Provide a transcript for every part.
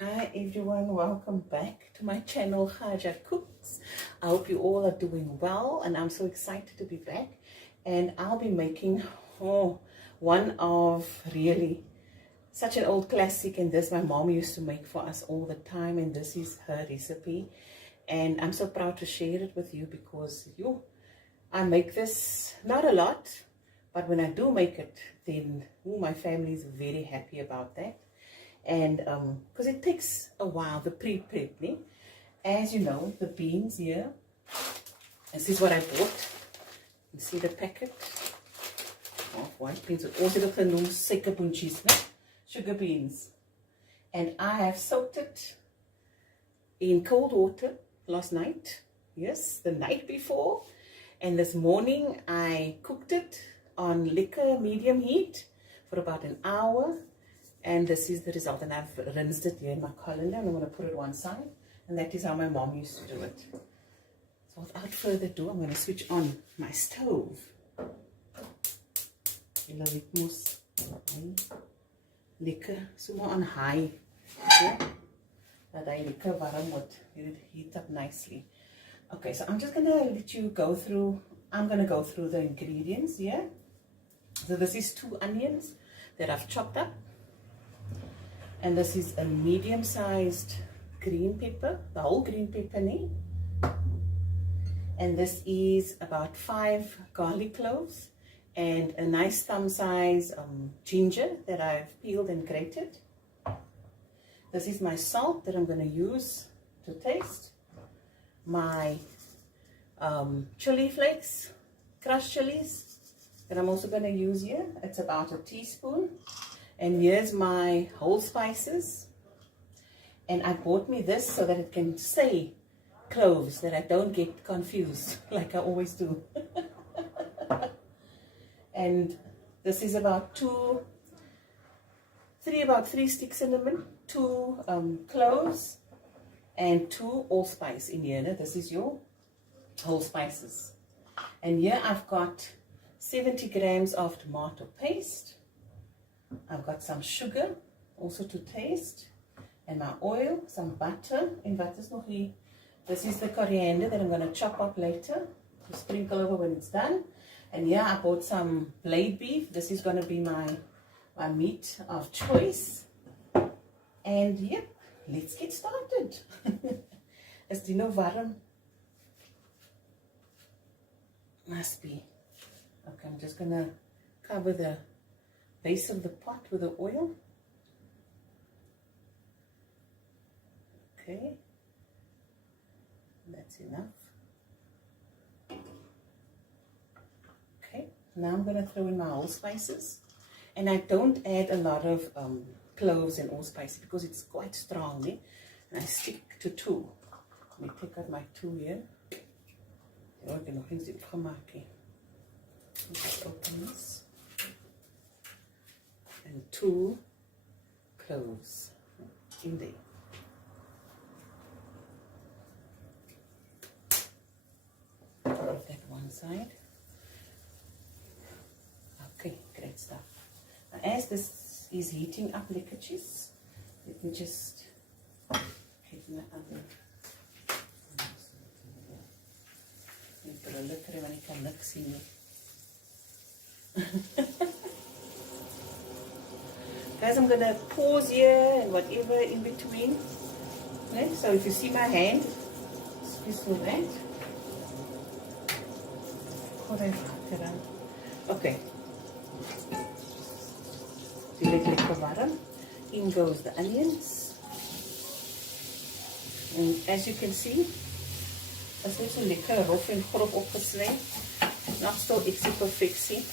Hi everyone, welcome back to my channel Khaja Cooks. I hope you all are doing well and I'm so excited to be back, and I'll be making one of really such an old classic, and this my mom used to make for us all the time, and this is her recipe, and I'm so proud to share it with you because I make this not a lot, but when I do make it, then my family is very happy about that. And because it takes a while, the pre-prep, as you know, the beans here, this is what I bought. You see the packet of white beans, also the sugar beans, and I have soaked it in cold water last night, yes, the night before, and this morning I cooked it on liquor medium heat for about an hour. And this is the result, and I've rinsed it here in my colander, and I'm going to put it one side, and that is how my mom used to do it. So without further ado, I'm going to switch on my stove. Lekker, so more on high, that I lekker warm would heat up nicely. Okay, so I'm just going to let you go through, I'm going to go through the ingredients here. So this is 2 onions that I've chopped up. And this is a medium-sized green pepper, the whole green pepper, and this is about 5 garlic cloves and a nice thumb-size ginger that I've peeled and grated. This is my salt that I'm going to use to taste. My chili flakes, crushed chilies that I'm also going to use here. It's about a teaspoon. And here's my whole spices, and I bought me this so that it can say cloves, that I don't get confused like I always do. And this is about 3 sticks cinnamon, 2 cloves, and 2 allspice in here. This is your whole spices. And here I've got 70 grams of tomato paste. I've got some sugar also to taste, and my oil, some butter, and this is the coriander that I'm going to chop up later to sprinkle over when it's done. And here I bought some blade beef. This is going to be my meat of choice. And yep, let's get started. Is die nou warm? Must be. Okay, I'm just going to cover the base of the pot with the oil. Okay, that's enough. Okay, now I'm going to throw in my allspices, and I don't add a lot of cloves and allspices because it's quite strong, and I stick to 2. Let me take out my 2 here. Ek het nog eens opgemaak. Just open this. And 2 cloves in there. Put that one side. Okay, great stuff. Now, as this is heating up leckertjies, let me just get my oven. Put a liquor when I can look see me. Guys, I'm going to pause here and whatever in between. Okay? So if you see my hand, excuse me that. Okay. In goes the onions. And as you can see, as net so lekker rof en grof opgesny. Not so extra perfectie.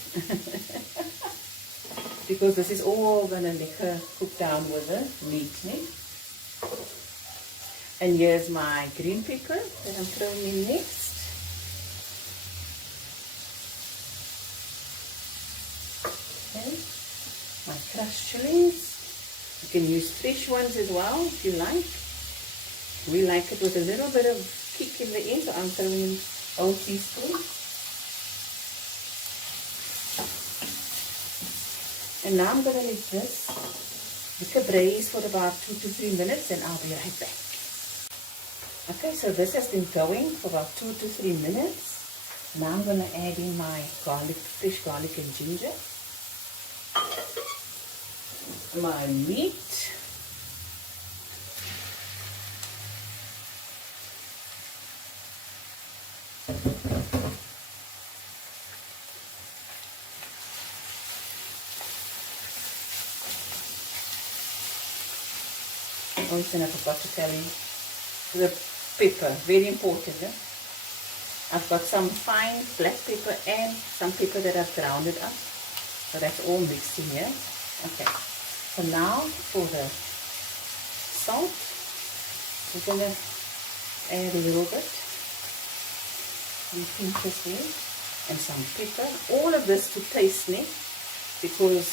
Because this is all going to cook down with the meat. And here's my green pepper that I'm throwing in next. Okay. My crushed chilies. You can use fresh ones as well if you like. We like it with a little bit of kick in the end, so I'm throwing in a whole teaspoon. And now I'm going to let this Let it braise for about 2 to 3 minutes and I'll be right back. Okay, so this has been going for about 2 to 3 minutes. Now I'm going to add in my garlic, fresh garlic and ginger. My meat. Oh, and I forgot to tell you, the pepper, very important. Eh? I've got some fine black pepper and some pepper that I've ground it up. So that's all mixed in here. Okay. So now for the salt, we're going to add a little bit. Some pinches there. And some pepper. All of this to taste me, because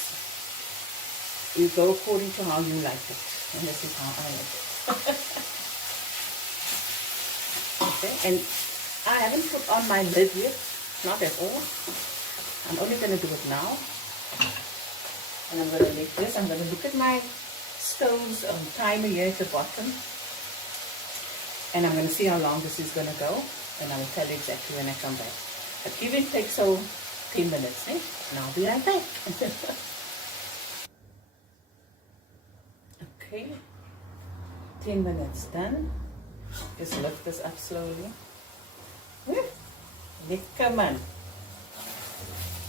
you go according to how you like it. And this is how I like it. Okay, and I haven't put on my lid yet, not at all. I'm only going to do it now. And I'm going to let this, I'm going to look at my stove's timer here at the bottom. And I'm going to see how long this is going to go. And I will tell you exactly when I come back. But give and take, so 10 minutes, eh? And I'll be right back. Okay, 10 minutes done. Just lift this up slowly. Lekker man.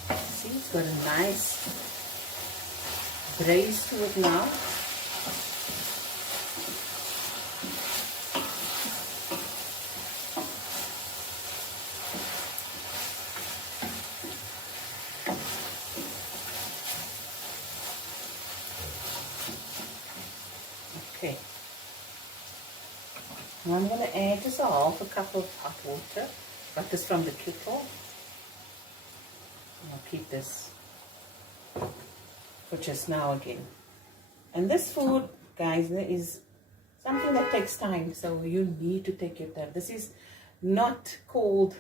See, it's got a nice braise to it now. Okay. Now I'm going to add just a half a cup of hot water. Got this from the kettle. I'll keep this for just now again. And this food, guys, is something that takes time. So you need to take your time. This is not called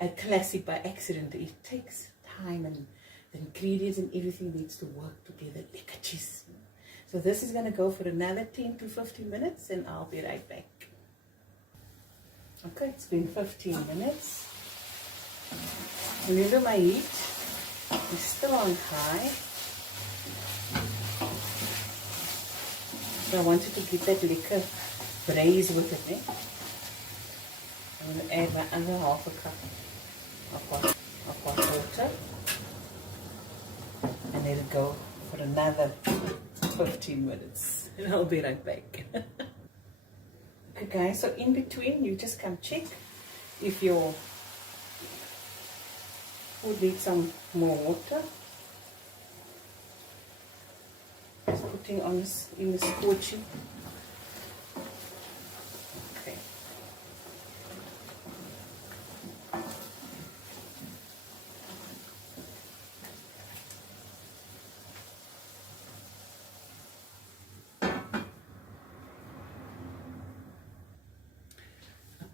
a classic by accident. It takes time, and the ingredients and everything needs to work together like a cheese. So this is going to go for another 10 to 15 minutes and I'll be right back. Okay, it's been 15 minutes. Remember, my heat is still on high. So I wanted to get that liquor braise with it. Eh? I'm going to add my other half a cup of hot water. And let it go for another 15 minutes. And I'll be right back. Okay guys, so in between you just come check if your food needs some more water. Just putting on this in the scorching. Okay.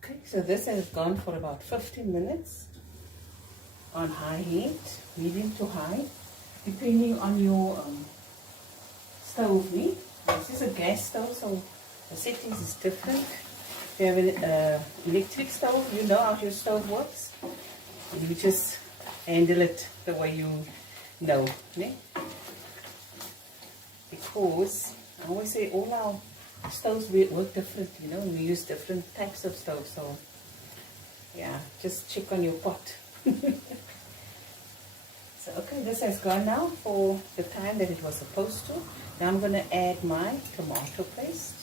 Okay, so this has gone for about 15 minutes on high heat, medium to high, depending on your stove heat. This is a gas stove, so the settings is different. If you have an electric stove, you know how your stove works. You just handle it the way you know. Ne? Because I always say all our stoves work different, you know, we use different types of stoves, so yeah, just check on your pot. So okay, this has gone now for the time that it was supposed to. Now I'm going to add my tomato paste.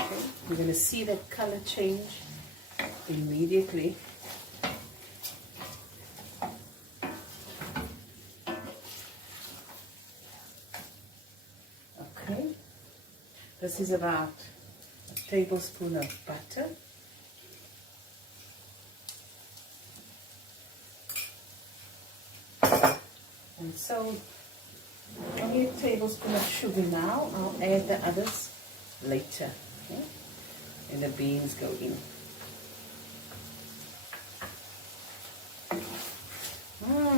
Okay, you're going to see that color change immediately. Okay, this is about a tablespoon of butter. And so only a tablespoon of sugar now. I'll add the others later. Okay? and the beans go in.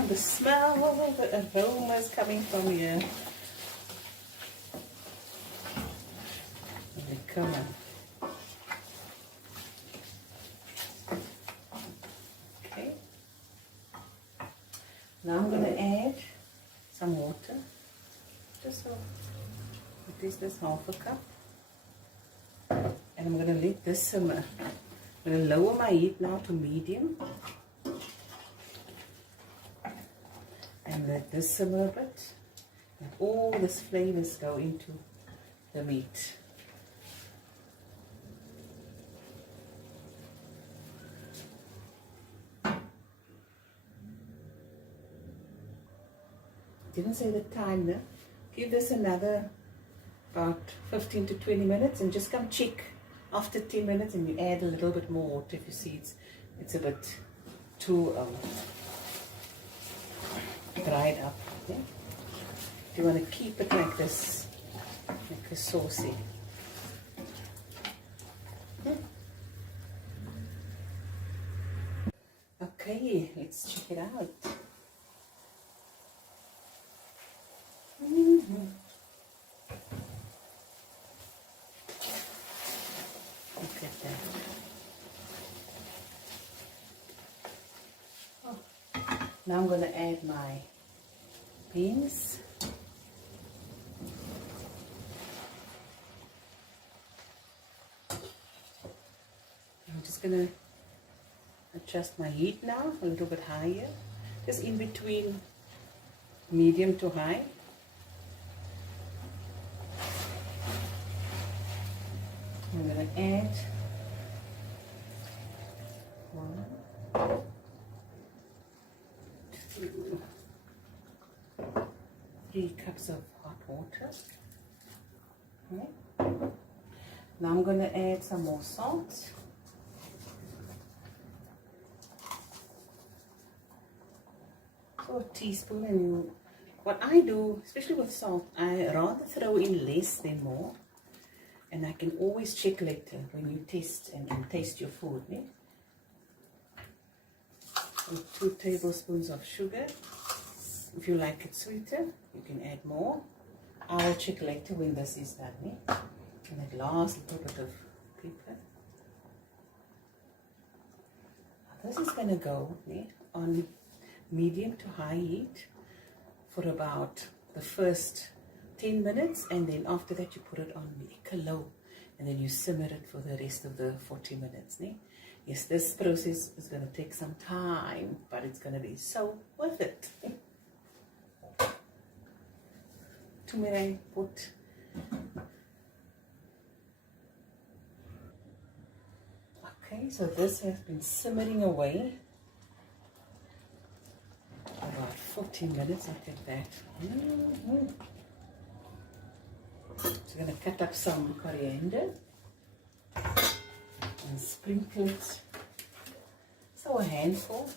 The smell, the aroma is coming from here. Come on. Okay. Now I'm going to add some water. Just so it is this half a cup. And I'm going to let this simmer. I'm going to lower my heat now to medium. And let this simmer a bit. And all this flavors go into the meat. Didn't say the time there. Give this another about 15 to 20 minutes and just come check after 10 minutes and you add a little bit more water if you see it's a bit too dried up. Okay? You want to keep it like this, like a saucy. Okay, let's check it out. Look at that. Oh. Now I'm going to add my beans. I'm just going to adjust my heat now a little bit higher, just in between medium to high. I'm going to add 1, 2, 3 cups of hot water. Okay. Now I'm going to add some more salt. So a teaspoon, and what I do, especially with salt, I rather throw in less than more. And I can always check later when you taste and taste your food. Eh? So 2 tablespoons of sugar. If you like it sweeter, you can add more. I'll check later when this is done. Eh? And that last little bit of pepper. Now this is going to go on medium to high heat for about the first 10 minutes, and then after that you put it on low, and then you simmer it for the rest of the 40 minutes. Yes, this process is going to take some time, but it's going to be so worth it. Tumere put. Okay, so this has been simmering away about 14 minutes. Look at that. So I'm going to cut up some coriander and sprinkle it. So a handful.